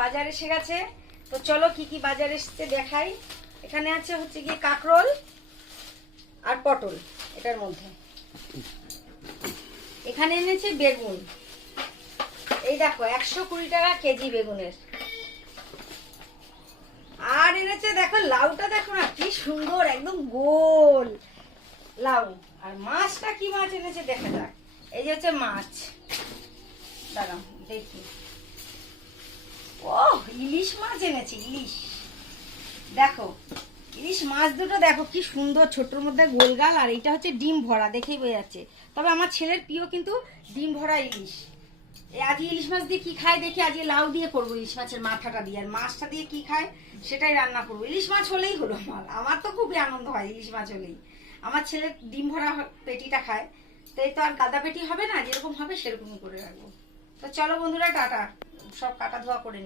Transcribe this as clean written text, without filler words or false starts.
বাজার এসে গেছে। তো চলো কি কি বাজার এসেছে দেখাই। এখানে আছে হচ্ছে কি কাঁকরোল আর পটল, এটার মধ্যে। এখানে এনেছে বেগুন, এই দেখো 120 টাকা কেজি বেগুনের। আর এনেছে দেখো লাউটা, দেখো না কি সুন্দর, একদম গোল লাউ। আর মাছটা কি মাছ এনেছে দেখা যাক। এই যে হচ্ছে মাছ, দাঁড়াও দেখি। ও ইলিশ মাছ এনেছে, ইলিশ। দেখো ইলিশ মাছ দুটো দেখো কি সুন্দর, ছোটর মধ্যে গোলগাল। আর এইটা হচ্ছে ডিম ভরা, দেখেই বোঝা যাচ্ছে। তবে আমার ছেলের প্রিয় কিন্তু ডিম ভরা ইলিশ। আজকে ইলিশ মাছ দিয়ে কি খায় দেখি। আজকে লাউ দিয়ে করবো, ইলিশ মাছের মাথাটা দিয়ে। আর মাছটা দিয়ে কি খায় সেটাই রান্না করবো। ইলিশ মাছ হলেই হলো আমার। আমার তো খুবই আনন্দ হয় ইলিশ মাছ হলেই। আমার ছেলে ডিম ভরা পেটিটা খায়, তাই তো আর গাদা পেটি হবে না, যেরকম হবে সেরকমই করে রাখবো। তো চলো বন্ধুরা, টাটা। সব কাটা ধোয়া করে